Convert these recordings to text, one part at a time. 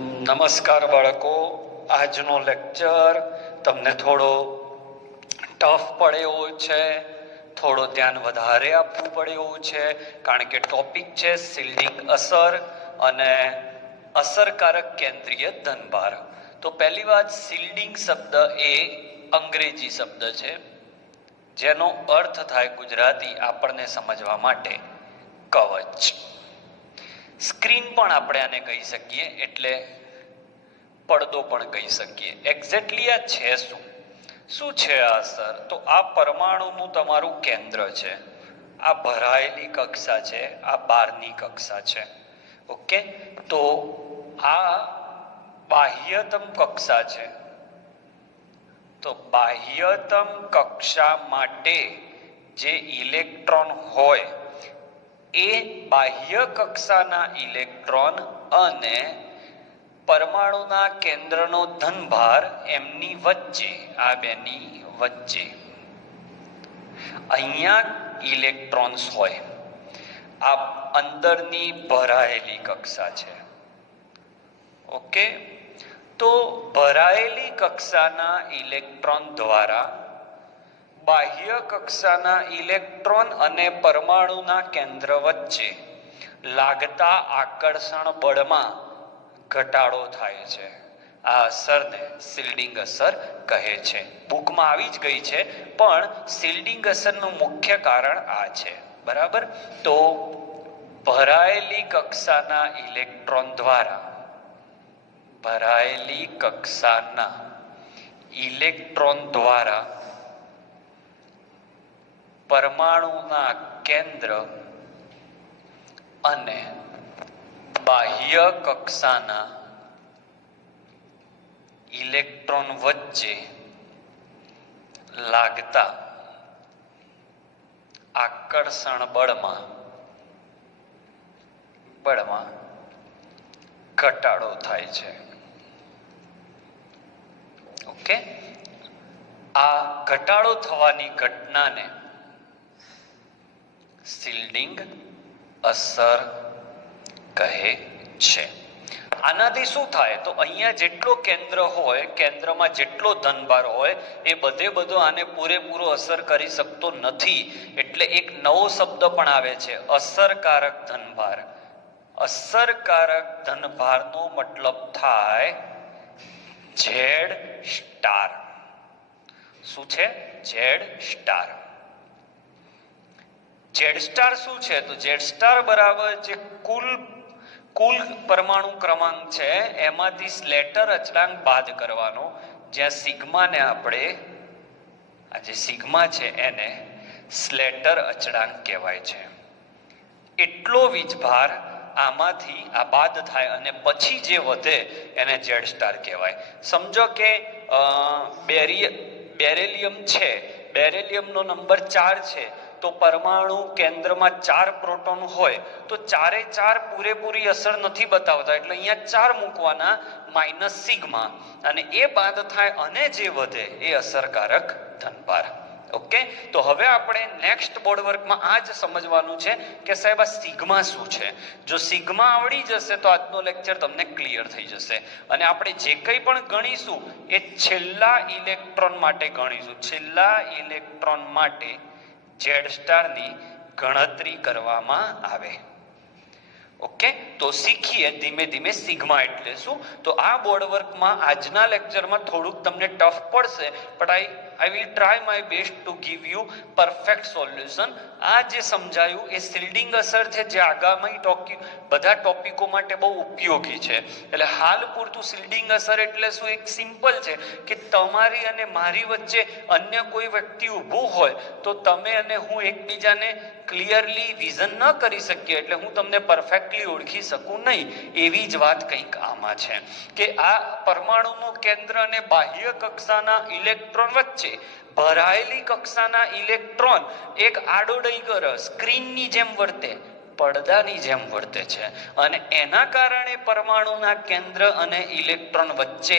નમસ્કાર બાળકો, આજનો લેક્ચર તમને થોડો ટફ પડે એવો છે, થોડો ધ્યાન વધારે આપવું પડે એવું છે, કારણ કે ટોપિક છે શિલ્ડિંગ અસર અને અસરકારક કેન્દ્રીય ધનભાર. તો પહેલી વાત, શિલ્ડિંગ શબ્દ એ અંગ્રેજી શબ્દ છે જેનો અર્થ થાય ગુજરાતી આપણને સમજવા માટે કવચ. સ્ક્રીન પણ આપણે આને કહી શકીએ, એટલે પડદો પણ કહી શકીએ. એક્ઝેક્ટલી આ છે શું છે આ અસર? તો આ પરમાણુનું તમારું કેન્દ્ર છે, આ ભરાયેલી કક્ષા છે, આ બહારની કક્ષા છે. ઓકે, તો આ બાહ્યતમ કક્ષા છે. તો બાહ્યતમ કક્ષા માટે જે ઇલેક્ટ્રોન હોય એ બાહ્ય કક્ષાના ઇલેક્ટ્રોન અને પરમાણુના કેન્દ્રનો ધનભાર એમની વચ્ચે, આ બેની વચ્ચે અહીંયા ઇલેક્ટ્રોન્સ હોય. આ અંદરની ભરાયેલી કક્ષા છે. ઓકે, તો ભરાયેલી કક્ષાના ઇલેક્ટ્રોન દ્વારા બાહ્ય કક્ષાના ઇલેક્ટ્રોન અને પરમાણુના કેન્દ્ર વચ્ચે લાગતા આકર્ષણ બળમાં ઘટાડો થાય છે. આ અસરને શિલ્ડિંગ અસર કહે છે. બુકમાં આવી જ ગઈ છે, પણ શિલ્ડિંગ અસરનું મુખ્ય કારણ આ છે. બરાબર? તો ભરાયેલી કક્ષાના ઇલેક્ટ્રોન દ્વારા, ભરાયેલી કક્ષાના ઇલેક્ટ્રોન દ્વારા પરમાણુના કેન્દ્ર અને બાહ્ય કક્ષાના ઇલેક્ટ્રોન વચ્ચે લાગતા આકર્ષણ બળમાં ઘટાડો થાય છે. ઓકે, આ ઘટાડો થવાની ઘટનાને શિલ્ડિંગ અસર કહે છે. આનાથી શું થાય? તો અહીંયા જેટલો કેન્દ્ર હોય, કેન્દ્રમાં જેટલો ધનભાર હોય એ બધો આને પૂરેપૂરો અસર કરી શકતો નથી. એટલે એક નવો શબ્દ પણ આવે છે, અસરકારક ધનભાર. અસરકારક ધનભારનો મતલબ થાય ઝેડ સ્ટાર. શું છે? Z star. ઝેડ સ્ટાર શું છે? તો ઝેડ સ્ટાર બરાબર જે કુલ પરમાણુ ક્રમાંક છે એમાંથી સ્લેટર અચળાંક બાદ કરવાનો, જ્યાં સિગ્માને આપણે, આ જે સિગ્મા છે એને સ્લેટર અચળાંક કહેવાય છે. એટલો વીજભાર આમાંથી આ બાદ થાય અને પછી જે વધે એને ઝેડ સ્ટાર કહેવાય. સમજો કે બેરેલિયમ છે, બેરેલિયમનો નંબર 4 છે, તો પરમાણુ કેન્દ્રમાં 4 પ્રોટોન હોય તો 4 પૂરેપૂરી અસર નથી બતાવતા, એટલે અહીંયા 4 મૂકવાના માઇનસ સિગ્મા, અને એ બાદ થાય અને જે વધે એ અસરકારક ધનભાર. ઓકે, તો હવે આપણે નેક્સ્ટ બોર્ડ વર્કમાં આ જ સમજવાનું છે કે સાહેબ આ સિગ્મા શું છે. જો સિગ્મા આવડી જશે તો આજનો લેક્ચર તમને ક્લિયર થઈ જશે. અને આપણે જે કંઈ પણ ગણીશું એ છેલ્લા ઇલેક્ટ્રોન માટે ગણીશું. છેલ્લા ઇલેક્ટ્રોન માટે ઝેડ સ્ટારની ગણતરી કરવામાં આવે. ઓકે, તો શીખીએ ધીમે ધીમે સિગ્મા એટલે શું. તો આ બોર્ડ વર્કમાં આજના લેક્ચરમાં થોડુંક તમને ટફ પડશે, but I will try my best to give you perfect solution. આ જે સમજાયું એ શિલ્ડિંગ અસર છે, જે આગામી બધા ટોપિકો માટે બહુ ઉપયોગી છે. એટલે હાલ પૂરતું શિલ્ડિંગ અસર એટલે શું? એક સિમ્પલ છે કે તમારી અને મારી વચ્ચે અન્ય કોઈ વ્યક્તિ ઊભું હોય તો તમે અને હું એકબીજાને ક્લિયરલી વિઝન ન કરી શકીએ, એટલે હું તમને પરફેક્ટલી ઓળખી શકું નહીં. એવી જ વાત કંઈક આમાં છે કે આ પરમાણુનું કેન્દ્ર અને બાહ્ય કક્ષાના ઇલેક્ટ્રોન વચ્ચે ભરાયેલી કક્ષાના ઇલેક્ટ્રોન એક આડોડઈગર સ્ક્રીનની જેમ વર્તે, પડદાની જેમ વર્તે છે, અને એના કારણે પરમાણુના કેન્દ્ર અને ઇલેક્ટ્રોન વચ્ચે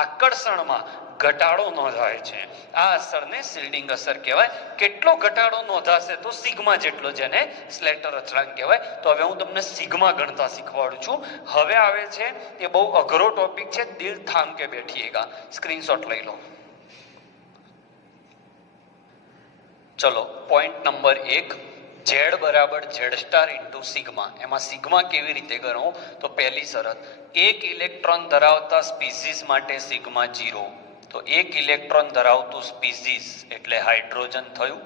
આકર્ષણમાં ઘટાડો નોંધાય છે. આ અસરને શિલ્ડિંગ અસર કહેવાય. કેટલો ઘટાડો નોંધાશે? તો સિગ્મા જેટલો, જેને સ્લેટર અચળાંક કહેવાય. તો હવે હું તમને સિગ્મા ગણતા શીખવાડું છું. હવે આવે છે એ બહુ અઘરો ટોપિક છે, દિલ થામ કે બેઠીએગા. સ્ક્રીનશોટ લઈ લો. ચલો, પોઈન્ટ નંબર 1, ઝેડ બરાબર ઝેડ સ્ટાર ઇન્ટુ સિગ્મા. એમાં સિગ્મા કેવી રીતે ગણવો? તો પહેલી શરત, એક ઇલેક્ટ્રોન ધરાવતા સ્પીસીસ માટે સિગ્મા 0. તો એક ઇલેક્ટ્રોન ધરાવતું સ્પીસીસ એટલે હાઇડ્રોજન થયું.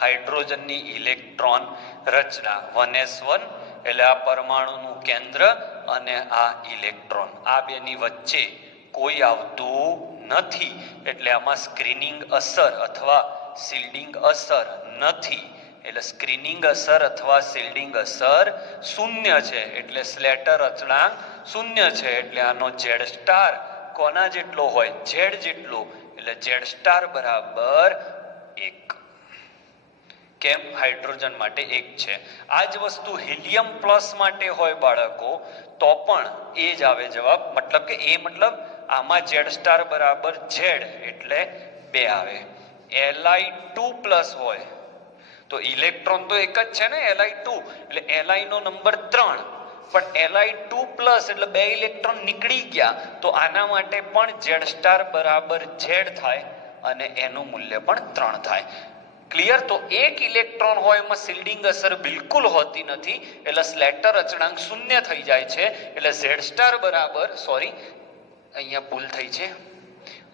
હાઇડ્રોજનની ઇલેક્ટ્રોન રચના 1s1 એટલે આ પરમાણુનું કેન્દ્ર અને આ ઇલેક્ટ્રોન, આ બેની વચ્ચે કોઈ આવતું નથી એટલે આમાં સ્ક્રીનિંગ અસર અથવા શિલ્ડિંગ અસર નથી. એટલે સ્ક્રીનિંગ અસર અથવા શિલ્ડિંગ અસર શૂન્ય છે. એટલે સ્લેટર અચળાંક શૂન્ય છે. એટલે આનો ઝેડ સ્ટાર કોના જેટલો હોય? ઝેડ જેટલો. એટલે ઝેડ સ્ટાર બરાબર 1. કેમ? હાઇડ્રોજન માટે 1 છે. આ જ વસ્તુ હિલિયમ પ્લસ માટે હોય બાળકો, તો પણ એ જ આવે જવાબ. મતલબ કે એ મતલબ આમાં ઝેડ સ્ટાર બરાબર ઝેડ એટલે 2 આવે. Li2 પ્લસ હોય તો ઇલેક્ટ્રોન તો એક જ છે ને, Li2 એટલે Li નો નંબર 3, પણ Li2 પ્લસ એટલે 2 ઇલેક્ટ્રોન નીકળી ગયા. તો આના માટે પણ ઝેડ સ્ટાર બરાબર ઝેડ થાય અને એનું મૂલ્ય પણ 3 થાય. ક્લિયર? તો એક ઇલેક્ટ્રોન હોય એમાં શિલ્ડિંગ અસર બિલકુલ હોતી નથી એટલે સ્લેટર અચળાંક શૂન્ય થઈ જાય છે. એટલે ઝેડ સ્ટાર બરાબર, સોરી અહીંયા ભૂલ થઈ છે,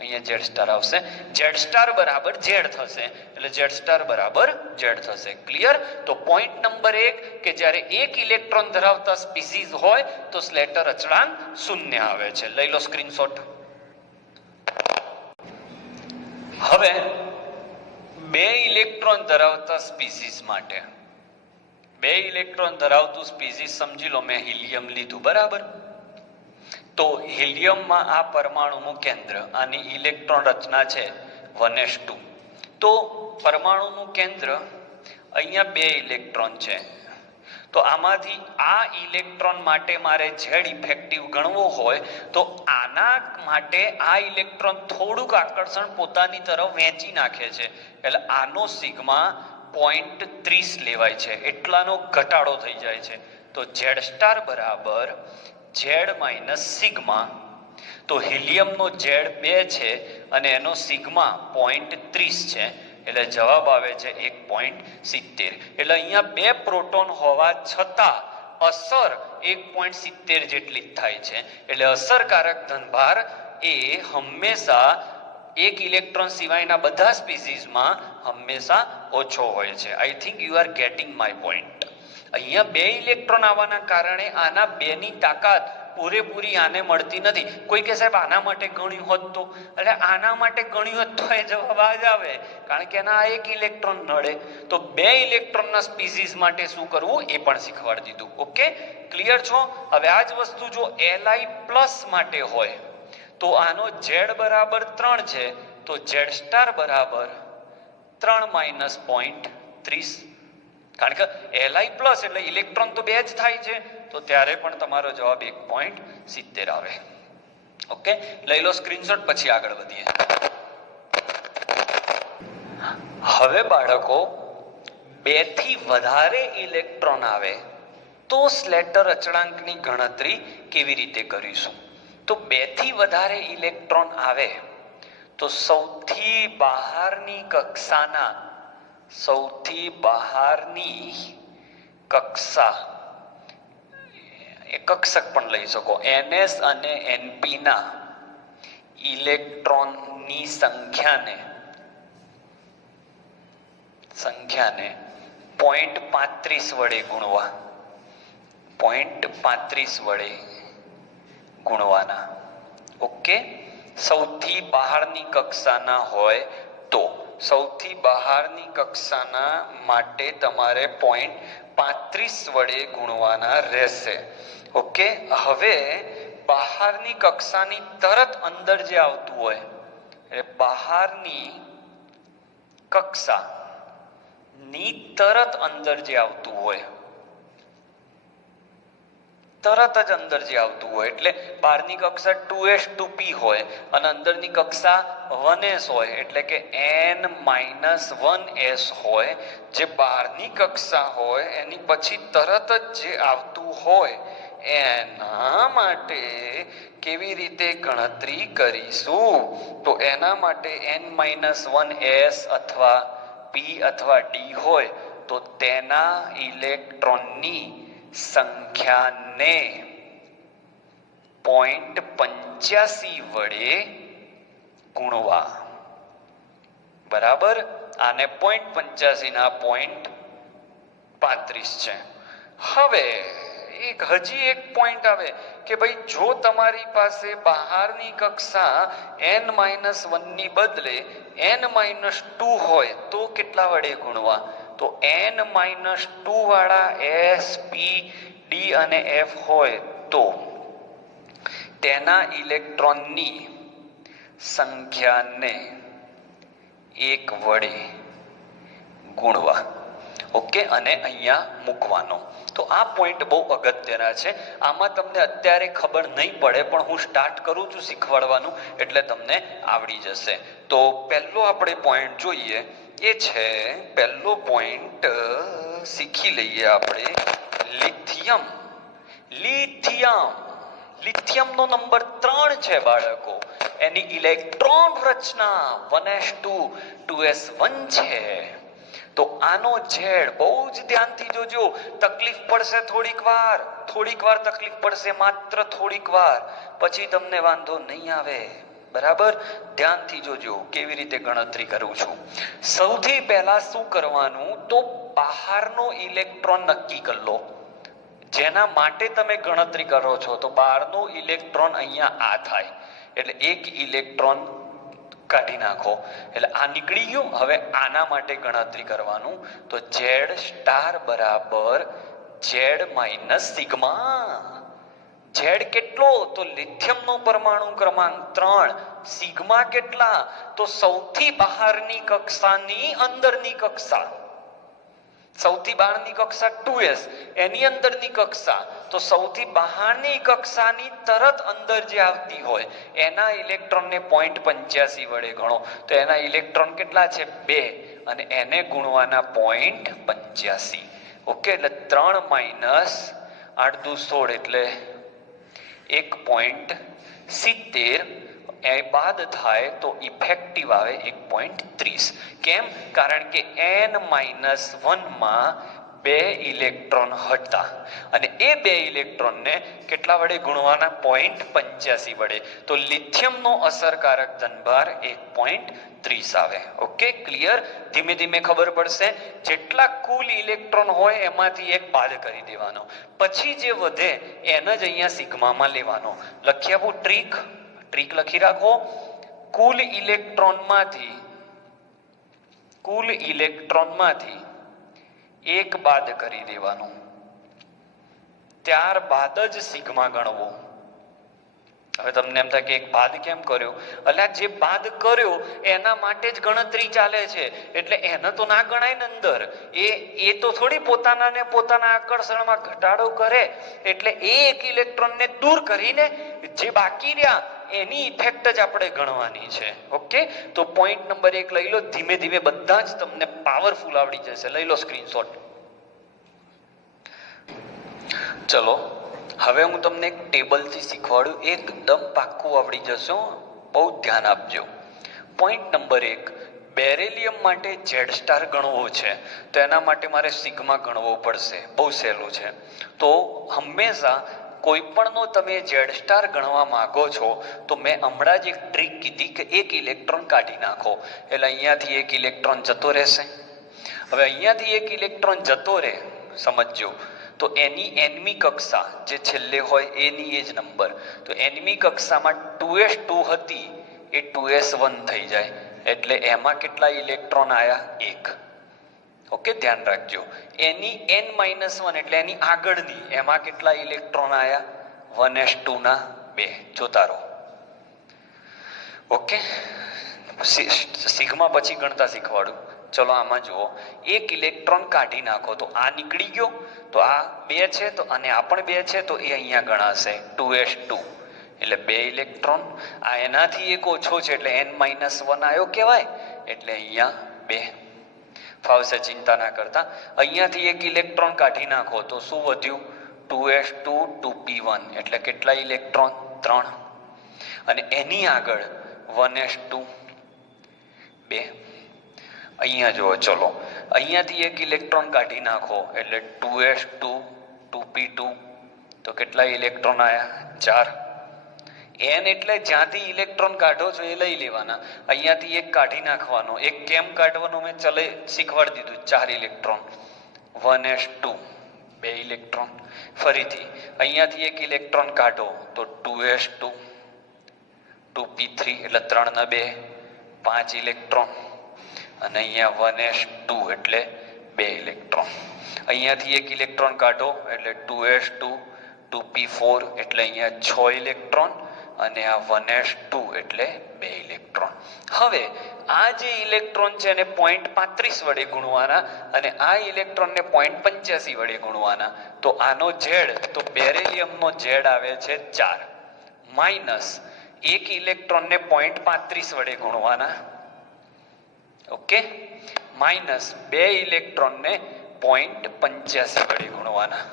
અહીંયા ઝેડ સ્ટાર આવશે. ઝેડ સ્ટાર બરાબર ઝેડ થશે એટલે ઝેડ સ્ટાર બરાબર ઝેડ થશે. ક્લિયર? તો પોઈન્ટ નંબર 1 કે જ્યારે એક ઇલેક્ટ્રોન ધરાવતા સ્પીસીસ હોય તો સ્લેટર અચળાંક શૂન્ય આવે છે. લઈ લો સ્ક્રીનશોટ. હવે 2 ઇલેક્ટ્રોન ધરાવતા સ્પીસીસ માટે, 2 ઇલેક્ટ્રોન ધરાવતું સ્પીસીસ સમજી લો, મેં હિલિયમ લીધું બરાબર. તો હિલિયમમાં આ પરમાણુનું કેન્દ્ર, આની ઇલેક્ટ્રોન રચના છે 1s2. તો પરમાણુનું કેન્દ્ર અહીંયા 2 ઇલેક્ટ્રોન છે. તો આમાંથી આ ઇલેક્ટ્રોન માટે મારે ઝેડ ઇફેક્ટિવ ગણવો હોય તો આના માટે આ ઇલેક્ટ્રોન થોડુંક આકર્ષણ પોતાની તરફ વેચી નાખે છે એટલે આનો સિગ્મા 0.30 લેવાય છે. એટલાનો ઘટાડો થઈ જાય છે. તો ઝેડ સ્ટાર બરાબર ઝેડ માઇનસ સિગ્મા. તો હિલિયમનો ઝેડ 2 છે અને એનો સિગ્મા 0.30 છે એટલે જવાબ આવે છે 1.70. એટલે અહીંયા 2 પ્રોટોન હોવા છતાં અસર 1.70 જેટલી જ થાય છે. એટલે અસરકારક ધનભાર એ હંમેશા એક ઇલેક્ટ્રોન સિવાયના બધા સ્પીસીસમાં હંમેશા ઓછો હોય છે. I think you are getting my point. અહીંયા 2 ઇલેક્ટ્રોન આવવાના કારણે આના 2ની તાકાત પૂરેપૂરી આને મળતી નથી. કોઈ કે સાહેબ આના માટે ગણ્યું હોત તો, એટલે આના માટે ગણ્યું હોત તો એ જવાબ આ જ આવે, કારણ કે એના 1 ઇલેક્ટ્રોન નડે. તો 2 ઇલેક્ટ્રોનના સ્પીસીસ માટે શું કરવું એ પણ શીખવાડી દીધું. ઓકે, ક્લિયર છો? હવે આ જ વસ્તુ જો Li પ્લસ માટે હોય તો આનો ઝેડ બરાબર 3 છે તો ઝેડ સ્ટાર બરાબર 3 માઇનસ 0.30. કારણ કે Li પ્લસ એટલે ઇલેક્ટ્રોન તો 2 જ થાય છે તો ત્યારે પણ તમારો જવાબ 1.70 આવે. ઓકે, લઈ લો સ્ક્રીનશોટ, પછી આગળ વધીએ. હવે બાળકો 2 થી વધારે ઇલેક્ટ્રોન આવે તો સ્લેટર અચળાંકની ગણતરી કેવી રીતે કરીશું? તો 2 થી વધારે ઇલેક્ટ્રોન આવે તો સૌથી બહારની કક્ષા એ કક્ષક પણ લઈ શકો, NS અને NP ના ઇલેક્ટ્રોનની સંખ્યાને 0.35 વડે ગુણવા, 0.35 વડે ગુણવાના. ઓકે, સૌથી બહારની કક્ષાના હોય તો સૌથી બહારની કક્ષાના માટે તમારે 0.35 વડે ગુણવાના રહેશે. ઓકે, હવે બહારની કક્ષાની તરત અંદર જે આવતું હોય એટલે બહારની કક્ષાની તરત અંદર જે આવતું હોય તરત જ અંદર જે આવતું હોય, એટલે બહારની કક્ષા 2s2p હોય અને અંદરની કક્ષા 1s હોય, એટલે કે n-1s હોય. જે બહારની કક્ષા હોય એની પછી તરત જ જે આવતું હોય એના માટે કેવી રીતે ગણતરી કરીશું? તો એના માટે n-1s અથવા p અથવા d હોય તો તેના ઇલેક્ટ્રોનની સંખ્યાને 0.85 વડે ગુણવા. બરાબર, આને 0.85 ના 0.35 છે. હવે હજી એક પોઈન્ટ આવે કે ભાઈ જો તમારી પાસે બહારની કક્ષા n-1 ની બદલે n-2 હોય તો કેટલા વડે ગુણવા? તો n-2 વાળા s, p, d અને f હોય તો તેના ઇલેક્ટ્રોનની સંખ્યાને 1 વડે ગુણવા. ઓકે, અને અહીંયા મૂકવાનો. તો આ પોઈન્ટ બહુ અગત્યના છે. આમાં તમને અત્યારે ખબર નહીં પડે, પણ હું સ્ટાર્ટ કરું છું શીખવાડવાનું એટલે તમને આવડી જશે. તો પહેલો આપણે પોઈન્ટ જોઈએ, એ છે પહેલો પોઈન્ટ શીખી લઈએ આપણે, લિથિયમ. લિથિયમનો નંબર 3 છે બાળકો. એની ઇલેક્ટ્રોન રચના 1s2 2s1 છે. તો આનો ઝેડ બહુ જ ધ્યાનથી જોજો. તકલીફ પડશે થોડીક વાર તકલીફ પડશે, માત્ર થોડીક વાર, પછી તમને વાંધો નહીં આવે. બરાબર, ધ્યાનથી જોજો કેવી રીતે ગણતરી કરું છું. સૌથી પહેલા શું કરવાનું? તો બહારનો ઇલેક્ટ્રોન નક્કી કરી લો, જેના માટે તમે ગણતરી કરો છો. તો બહારનો ઇલેક્ટ્રોન અહીંયા આ થાય, એટલે એક ઇલેક્ટ્રોન કાઢી નાખો, એટલે આ નીકળી ગયું. હવે આના માટે ગણતરી કરવાનું. તો ઝેડ સ્ટાર બરાબર ઝેડ માઇનસ સિગ્મા. ઝેડ કેટલો? તો લિથિયમનો પરમાણુ ક્રમાંક 3. સિગ્મા કેટલા? તો સૌથી બહારની કક્ષાની અંદરની કક્ષા, સૌથી બહારની કક્ષા 2s, એની અંદરની કક્ષા, તો સૌથી બહારની કક્ષાની તરત અંદર જે આવતી હોય એના ઇલેક્ટ્રોનને 0.85 વડે ગણો. તો એના ઇલેક્ટ્રોન કેટલા છે? 2, અને એને ગુણવાના 0.85. ઓકે, એટલે 3 માઇનસ 8 દુ 16 એટલે 1.70. એ બાદ થાય તો ઇફેક્ટિવ આવે 1.30. કેમ? કારણ કે n-1 માં 2 ઇલેક્ટ્રોન હતા અને એ 2 ઇલેક્ટ્રોનને કેટલા વડે ગુણવાના? 0.85 વડે. તો લિથિયમનો અસરકારક ધનભાર 1.30 આવે. Okay, clear? ધીમે ધીમે ખબર પડશે. જેટલા કુલ ઇલેક્ટ્રોન હોય એમાંથી એક બાદ કરી દેવાનો, પછી જે વધે એને જ અહીંયા સિગ્મામાં લેવાનો. લખી આપું ટ્રીક લખી રાખો. કુલ ઇલેક્ટ્રોનમાંથી એક બાદ કરી દેવાનું, ત્યારબાદ જ સિગ્મા ગણવો. હવે તમને એમ થાય કે એક બાદ કેમ કર્યો? એટલે જે બાદ કર્યો એના માટે જ ગણતરી ચાલે છે, એટલે એને તો ના ગણાય ને અંદર. એ તો થોડી પોતાના આકર્ષણમાં ઘટાડો કરે, એટલે એ એક ઇલેક્ટ્રોનને દૂર કરીને જે બાકી રહ્યા એની ઇફેક્ટ જ આપણે ગણવાની છે. ઓકે, તો પોઈન્ટ નંબર 1 લઈ લો. ધીમે ધીમે બધા જ તમને પાવરફુલ આવડી જશે. લઈ લો સ્ક્રીનશોટ. ચલો, હવે હું તમને એક ટેબલથી શીખવાડું, એકદમ પાક્કું આવડી જશે. બહુ ધ્યાન આપજો. પોઈન્ટ નંબર 1, બેરિલિયમ માટે ઝેડ સ્ટાર ગણવો છે તો એના માટે મારે સિગ્મા ગણવો પડશે. બહુ સહેલું છે. તો હંમેશા કોઈ પણનો તમે ઝેડ સ્ટાર ગણવા માંગો છો તો મેં હમણાં જ એક ટ્રીક કીધી કે એક ઇલેક્ટ્રોન કાઢી નાખો, એટલે અહીંયાથી એક ઇલેક્ટ્રોન જતો રહેશે. હવે અહીંયાથી એક ઇલેક્ટ્રોન જતો રહે, સમજો, તો એની એનમી કક્ષા જે છેલ્લે હોય એની એ જ નંબર. તો એનમી કક્ષામાં 2s2 હતી એ 2s1 થઈ જાય, એટલે એમાં કેટલા ઇલેક્ટ્રોન આયા? 1. ઓકે, ધ્યાન રાખજો. એની n-1 એટલે એની આગળની, એમાં કેટલા ઇલેક્ટ્રોન આયા? 1s2 ના 2. જોતા રહો. ઓકે, સિગ્મા પછી ગણતા શીખવાડું. ચલો આમાં જુઓ, એક ઇલેક્ટ્રોન કાઢી નાખો તો આ નીકળી ગયો, તો આ 2 છે તો અને આ પણ 2 છે તો એ અહીંયા ગણાશે 2s2 એટલે 2 ઇલેક્ટ્રોન. આ એનાથી એક ઓછો છે એટલે n-1 આવ્યો કહેવાય, એટલે અહીંયા 2. ફાવશે, ચિંતા ના કરતા. અહીંયાથી એક ઇલેક્ટ્રોન કાઢી નાખો તો શું વધ્યું? 2s2 2p1 એટલે કેટલા ઇલેક્ટ્રોન? 3. અને એની આગળ 1s2 2. અહીંયા જુઓ, ચલો અહીંયાથી એક ઇલેક્ટ્રોન કાઢી નાખો એટલે 2s2 2p2 તો કેટલા ઇલેક્ટ્રોન આવ્યા? 4. n એટલે જ્યાંથી ઇલેક્ટ્રોન કાઢો છો એ લઈ લેવાના. અહીંયાથી એક કાઢી નાખવાનો. એક કેમ કાઢવાનો મેં શીખવાડી દીધું. 4 ઇલેક્ટ્રોન. 1s2 2 electron. ફરીથી અહીંયાથી એક ઇલેક્ટ્રોન કાઢો તો 2s2 2p3 એટલે 3 ના 2 5 ઇલેક્ટ્રોન. અને અહીંયા 1s2 એટલે 2 ઇલેક્ટ્રોન. અહીંયાથી એક ઇલેક્ટ્રોન કાઢો એટલે 2s2 2p4 એટલે અહીંયા 6 ઇલેક્ટ્રોન. અને આ 1s2 એટલે 2 ઇલેક્ટ્રોન. હવે આ જે ઇલેક્ટ્રોન છે એને 0.35 વડે ગુણવાના અને આ ઇલેક્ટ્રોનને 0.85 વડે ગુણવાના. તો આનો ઝેડ, તો બેરેલિયમનો ઝેડ આવે છે 4 માઇનસ એક ઇલેક્ટ્રોનને 0.35 વડે ગુણવાના. ઓકે, માઇનસ 2 ઇલેક્ટ્રોનને 0.85 વડે ગુણવાના.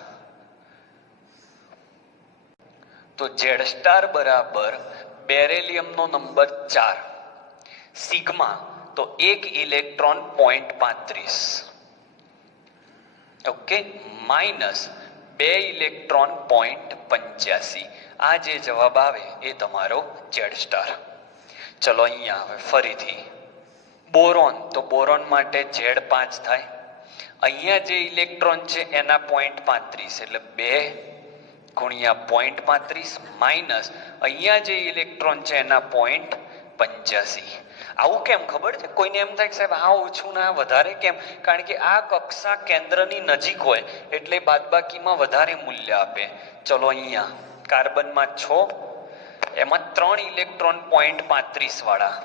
તો ઝેડ સ્ટાર બરાબર બેરેલિયમનો નંબર 4 સિગ્મા, તો એક ઇલેક્ટ્રોન 0.35. Okay, minus 2 electron 0.85. આ જે જવાબ આવે એ તમારો ઝેડ સ્ટાર. ચલો અહીંયા હવે ફરીથી બોરોન, તો બોરોન માટે ઝેડ 5 થાય. અહીંયા જે ઇલેક્ટ્રોન છે એના 0.35 એટલે 2 ગુણ્યા 0.35 માઇનસ અહીંયા જે ઇલેક્ટ્રોન છે એના 0.85. આવું કેમ ખબર છે? કોઈને એમ થાય કે સાહેબ આ ઓછું ના વધારે કેમ? કારણ કે આ કક્ષા કેન્દ્રની નજીક હોય એટલે બાદબાકીમાં વધારે મૂલ્ય આપે. ચલો અહીંયા કાર્બનમાં 6, એમાં 3 ઇલેક્ટ્રોન 0.35 વાળા.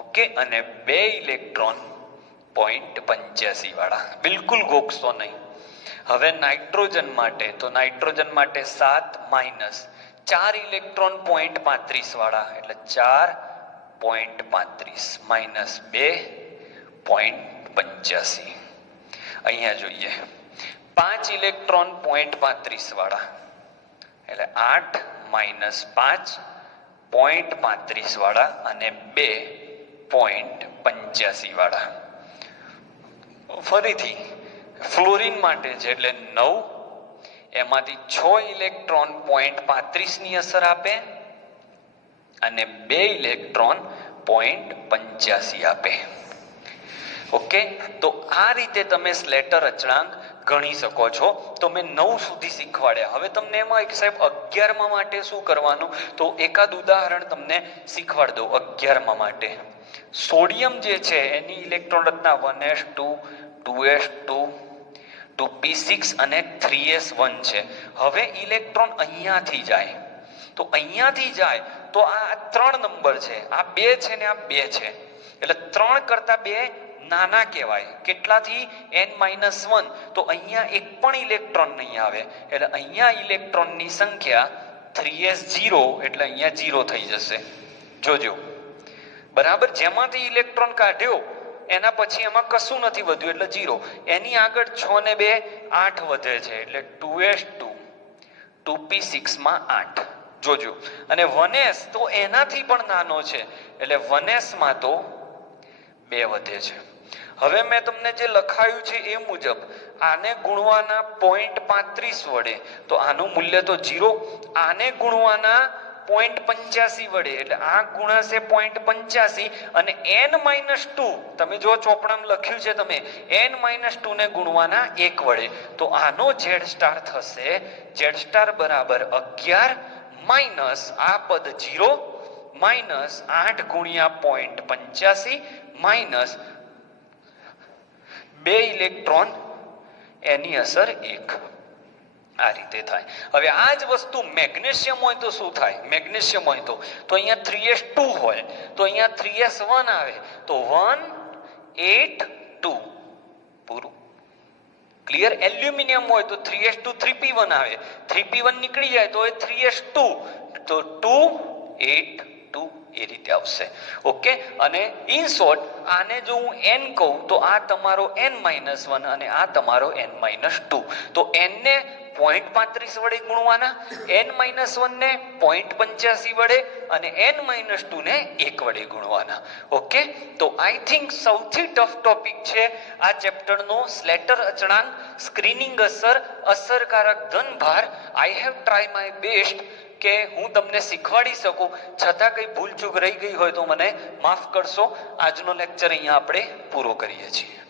ઓકે, અને 2 ઇલેક્ટ્રોન 0.85 વાળા. બિલકુલ ગોખશો નહીં. હવે નાઇટ્રોજન માટે, તો નાઇટ્રોજન માટે 7 માઇનસ 4 ઇલેક્ટ્રોન 0.35 વાળા એટલે 4.35 માઇનસ 2.85. અહીંયા જોઈએ 5 ઇલેક્ટ્રોન 0.35 વાળા એટલે 8 માઇનસ 5.35 વાળા અને 2.85 વાળા. ફરીથી ફ્લોરિન માટે છે એટલે 9, એમાંથી 6 ઇલેક્ટ્રોન 0.35 ની અસર આપે અને 2 ઇલેક્ટ્રોન 0.85 આપે. ઓકે, તો આ રીતે તમે સ્લેટર અચળાંક ગણી શકો છો. તો મેં 9 સુધી શીખવાડ્યા. હવે તમને એમાં એક સાહેબ 11મા માટે શું કરવાનું, તો એકાદ ઉદાહરણ તમને શીખવાડ દઉં. 11મા માટે સોડિયમ જે છે એની ઇલેક્ટ્રોન રચના 1s2 2s2 2p6 અને 3s1 છે. હવે ઇલેક્ટ્રોન અહીંયાથી જાય, તો અહીંયાથી જાય તો આ 3 નંબર છે, આ 2 છે ને આ 2 છે એટલે 3 કરતા 2 નાના કહેવાય. કેટલાથી? n-1. તો અહીંયા એક પણ ઇલેક્ટ્રોન નહીં આવે એટલે અહીંયા ઇલેક્ટ્રોનની સંખ્યા 3s0 એટલે અહીંયા 0 થઈ જશે. જોજો બરાબર, જેમાંથી ઇલેક્ટ્રોન કાઢ્યો એના પછી એમાં કશું નથી વધ્યું એટલે 0. એની આગળ 6 ને 2 8 વધે છે એટલે 2s2 2p6 માં 8. જોજો, અને 1s તો એનાથી પણ નાનો છે એટલે 1s માં તો 2 વધે છે. હવે મેં તમને જે લખાયું છે એ મુજબ આને ગુણવાના 0.35 વડે તો આનું મૂલ્ય તો 0, આને ગુણવાના 0.85 વડે એટલે આ ગુણાશે 0.85 અને n-2 તમે જો ચોપડામાં લખ્યું છે તમે n-2 ને ગુણવાના 1 વડે તો આનો ઝેડ સ્ટાર થશે ઝેડ સ્ટાર બરાબર 11 માઇનસ આ પદ 0 માઇનસ 8 ગુણ્યા 0.85 માઇનસ 2 ઇલેક્ટ્રોન એની અસર 1. આ રીતે થાય. હવે આ જ વસ્તુ મેગ્નેશિયમ હોય તો શું થાય? મેગ્નેશિયમ હોય તો અહીંયા 3s2 હોય તો અહીંયા 3s1 આવે તો 1 8 2 પૂરું ક્લિયર. એલ્યુમિનિયમ હોય તો 3s2 3p1 આવે, 3p1 નીકળી જાય તો એ 3s2 તો 2 8 2 એ રીતે આવશે. ઓકે. અને ઇન શોર્ટ આને જો હું n કહું તો આ તમારો n-1 અને આ તમારો n-2. તો n ને 0.35 વડે ગુણવાના, n-1 ને 0.85 વડે અને n-2 ને 1 વડે ગુણવાના. ઓકે. તો આઈ થિંક સૌથી ટફ ટોપિક છે આ ચેપ્ટરનો સ્લેટર અચળાંક, સ્ક્રીનિંગ અસર, અસરકારક ધનભાર. I have try my best કે હું તમને શીખવાડી શકું, છતાં કંઈ ભૂલચૂક રહી ગઈ હોય તો મને માફ કરશો. આજનો લેક્ચર અહીંયા આપણે પૂરો કરીએ છીએ.